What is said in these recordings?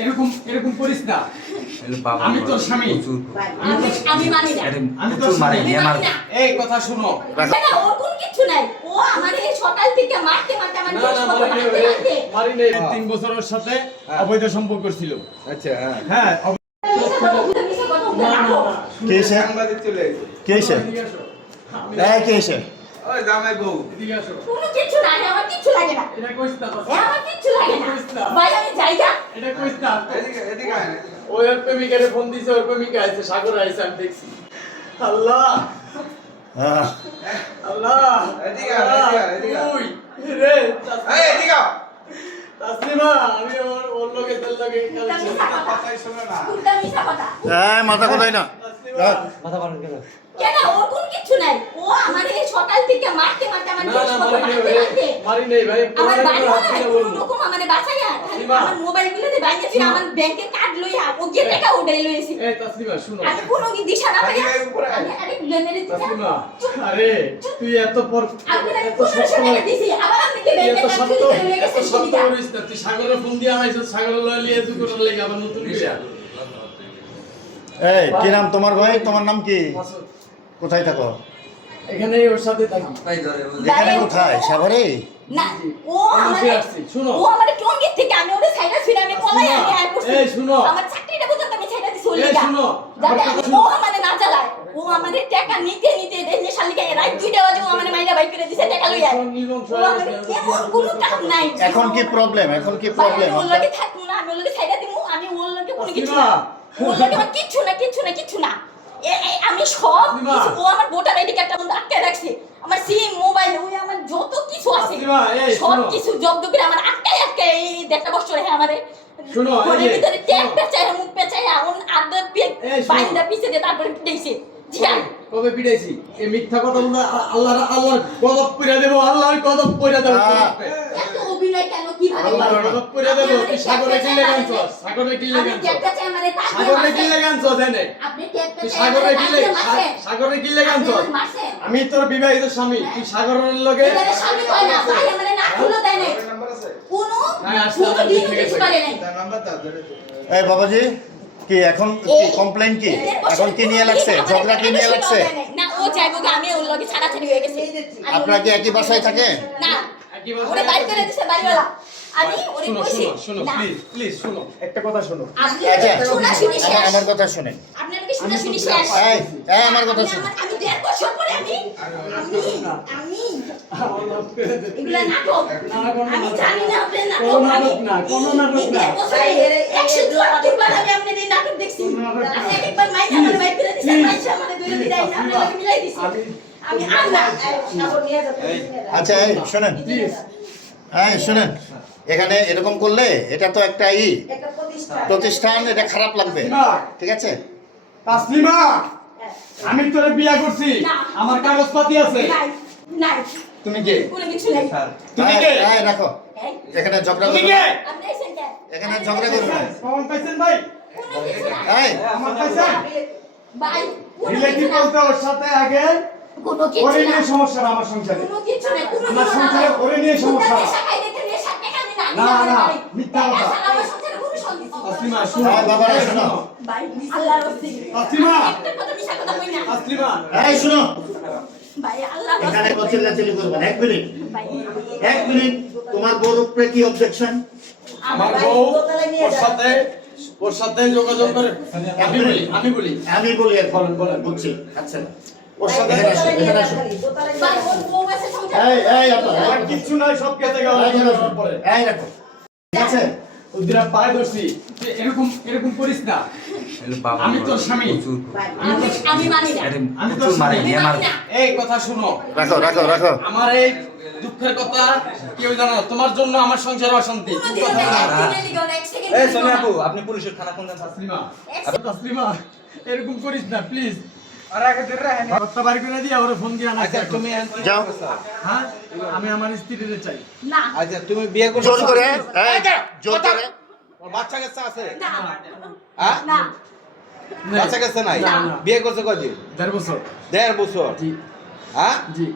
এরকম এরকম করিস না আমি তোর স্বামী আমি আমি মানি না আমি তোর স্বামী আমি মানি না এই কথা শুনো না, ওর কোনো কিছু নাই ও আমার সকাল থেকে মারতে মারতে আমার না জিনিস না পত্র মারি মারতে নেই, মারতে মারি নেই তিন বছরের সাথে অবৈধ সম্পর্ক ছিল আচ্ছা হ্যাঁ হ্যাঁ কে এসে। কে এসে? এই কে এসে? জামাই বউ কোনো কিছু আমার লাগে না। এটা কইস না আমার কিচ্ছু লাগে না। ভাই আমি যাই যা। এটা কইস না এদিকে এদিকে আয়, ওই ওর প্রেমিকারে ফোন দিছে ওর প্রেমিকা সাগর আইছে আমি দেখছি। আল্লাহ! আল্লাহ! এদিকে আয়, এদিকে আয়, এদিকে তুই রে এই, এদিকে তাসলিমা আমি ওর ওর তোর কথা। কথাই না। কথা। এই মাথা কোথায় না? তাসলিমা কেন? ওর কোনো কিছু নাই। ও আমার এই সকাল থেকে মারতে মারতে আমার না না মারি নেই মারতে ভাই। মারতে। মারি নেই ভাই। আমার বাড়ি কোনো হাত দিলে কোনো বলব রকম আমার বাসায় আমার মোবাইল গুলোতে বাইরে ছিল আমার ব্যাংকে কার্ড লইয়া ও গিয়ে টাকা উঠাই লইছি এই তাসলিমা শুনো। আমি কোনো কি দিশা না আরে, আমি আরে লেনের তাসলিমা আরে তুই এত পর এত কোনো দিছি? আবার আপনি কি ব্যাংকে এত এত করিস না। তুই সাগরের ফোন দিয়ে আমাইছ সাগর লয়ে লিয়ে তুই করে লেগে আবার নতুন এই কি নাম তোমার ভাই? তোমার নাম কি? কোথায় থাকো? এখানে ওর সাথে থাকি। এখানে কোথায়? সাভারে না ও শুনো। ও আমারে টঙ্গির থেকে আমি ওরে সাইডা ফিরে আমি পলাই আমি আয় করছি। এই, শুনো। আমার চাকরিটা পর্যন্ত আমি ছাইড়া দিছি ওর লিগা। শুনো। যাতে আমার কথা আমি- শুনো। ও আমারে না চালায়। ও আমারে টাকা নিতে নিতে দেশে শালিকা রাত দুইটা বাজে ও আমারে মাইরা বাইক করে দিছে টাকা লইয়া। ভীষণ নির্বংশ ও হয়ে আমারে গেছে, কেমন কোনো কাম নাই। এখন কি প্রবলেম এখন কি প্রবলেম আমি ওর লগে থাকব না আমি ওর লগে ছাইড়া দিমু আমি ওর লগে কোনো কিছু না। কিচ্ছু না কিচ্ছু না কিচ্ছু না। আমি সব কিছু ও আমার ভোটার আইডি কার্ডটা বন্ধ আটকে রাখছে। আমার সিম মোবাইল ওই আমার যত কিছু আছে সব। কিছু জব্দ করে আমার আটকায় আটকায় এই দেড়টা বছর হ্যাঁ আমারে। ঘরের ভিতরে ট্যাপ। পেঁচায় মুখ পেঁচায় ওন আদা। বাইন্দা পিছে দিয়ে তারপরে পিটাইছে। জিয়ান কবে পিটাইছি? এই মিথ্যা কথা আল্লাহর আল্লাহর গজব পইরা দেব আল্লাহর গজব পইরা দেব। কেন? কীভাবে সাগরে কি সাগরে কি সাগরে কি আপনি সাগরে কি। সাগরে কি আমারে মারছেন। আমি তোর বিবাহিত স্বামী তুই সাগরের লগে স্বামী কয় না, ভাই আমারে না খুলে দেয় নাই। ওর নাম্বার আছে? কোনো হ্যাঁ, কোনো কিছু। নাই। এই বাবাজি কি এখন কি কমপ্লেন কি? এখন কি নিয়ে লাগছে? ঝগড়া কি নিয়ে লাগছে? না ও চাইব আমি ওর লগে ছাড়াছাড়ি হয়ে গেছে। আপনারা কি একই বাসায় থাকে? না ওরে বাইর করে দিছে বাড়িওয়ালা। আমি ওরে কইছি শোনো শোনো প্লিজ প্লিজ শোনো। একটা কথা শোনো। আপনি শোনা শুনি শেষ। আমার- আমার কথা শুনেন। আপনার কি শোনা শুনি শেষ। এই এই আমার কথা আপনি আমি দেড় বছর পরে আমি আমি আমি আমার মাফ করে দে। এগুলা নাটক। আমি জানি না। আপনার নাটক আমি না, কোনো নাটক না। একশো চুয়াত্তর বার আমি আপনার এই নাটক দেখছি। কোনো নাটক না। আপনি একবার মাইনে আমার বাইর করে দিছেন Please. মাইনে দুইটা বিদায় না মিলাই দিছি। আমি- আমি আর না আচ্ছা এই শুনেন। প্লিজ এই শুনেন। এখানে এরকম করলে এটা তো একটা ই। প্রতিষ্ঠান। এটা খারাপ লাগবে। ঠিক আছে? তাসলিমা। আমি তোরে বিয়া করছি। আমার কাগজপাতি আছে। নাই নাই। তুমি কে? তুমি কে? এই, রাখো। এখানে ঝগড়া করবে? এখানে ঝগড়া করবে না। কেন? পাইছেন ভাই। এই। আমার পাইছেন? ভাই, রিলেটিভ বলতে ওর সাথে আগে কোনো কিছু ওরে নিয়ে সমস্যা না আমার সংসারে কোনো কিছু নাই, কোনো আমার সংসারে ভাই। নিয়ে সমস্যা। দেখে না, না, আমি না, জানি মিথ্যা কথা। আমার সংসারে কোনো সন্দেহ নেই। তাসলিমা হ্যাঁ, বাবা, শোনো। ভাই, আল্লাহর ওস্তে। তাসলিমা। একটা কথা মিশা কথা কই না। তাসলিমা এই শুনো ভাই, এখানে করবেন এক মিনিট এক মিনিট তোমার বউর উপরে কি অবজেকশন আমার বউ ওর সাথে ওর সাথে যোগাযোগ করে আমি বলি আমি বলি আমি বলি বলেন, বলেন। বুঝছি আচ্ছা ওর সাথে। এই এই আপনার। আর নাই সব কেটে গেল এই রাখো, পরে। এই রাখো ঠিক আছে? ওদিরা পায়ে ধরছি এরকম এরকম করিস না। আমি তোর স্বামী। আমি- আমি মানি না। আমি তোর স্বামী। আমি না। এই কথা শুনো। রাখো রাখো রাখো। আমার এই দুঃখের কথা কেউ জানে না। তোমার জন্য আমার সংসারে অশান্তি। এই আপু আপনি পুলিশের থানা কোন তাসলিমা তাসলিমা এরকম করিস না প্লিজ আচ্ছা? হ্যাঁ? আমি আমার স্ত্রীরে চাই। আচ্ছা তুমি বিয়ে জোর করে জোর করে। বাচ্চা আছে? হ্যাঁ। বাচ্চা কাছে নাই। বিয়ে করছ কদিন? দেড় বছর। দেড় বছর? হ্যাঁ? জি।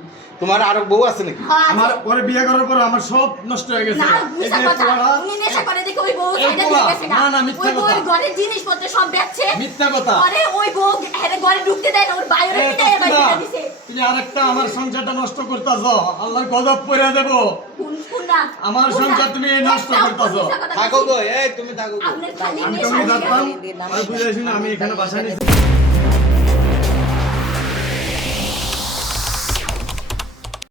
তোমার আরও বউ আছে নাকি? হ্যাঁ, আমার পরে বিয়ে করার পর আমার সব নষ্ট হয়ে গেছে। মিথ্যা কথা। উনি নেশা করে দেখে ওই বউ সাইডে গেছে না, না, মিথ্যা ওই ঘরের জিনিসপত্র সব বেচছে। মিথ্যা কথা। পরে ওই বউ হেরে ঘরে ঢুকতে দেয় না, ওর বাইরে এ, পিটাইয়া বাইর তোমরা- করে দিছে। তুমি আরেকটা আমার সংসারটা নষ্ট করতেছ। আল্লাহর গজব করে দেব। আমার সংসার তুমি নষ্ট করতাছো। থাকো গো এই তুমি থাকো আমি এখানে বাসা নিয়েছি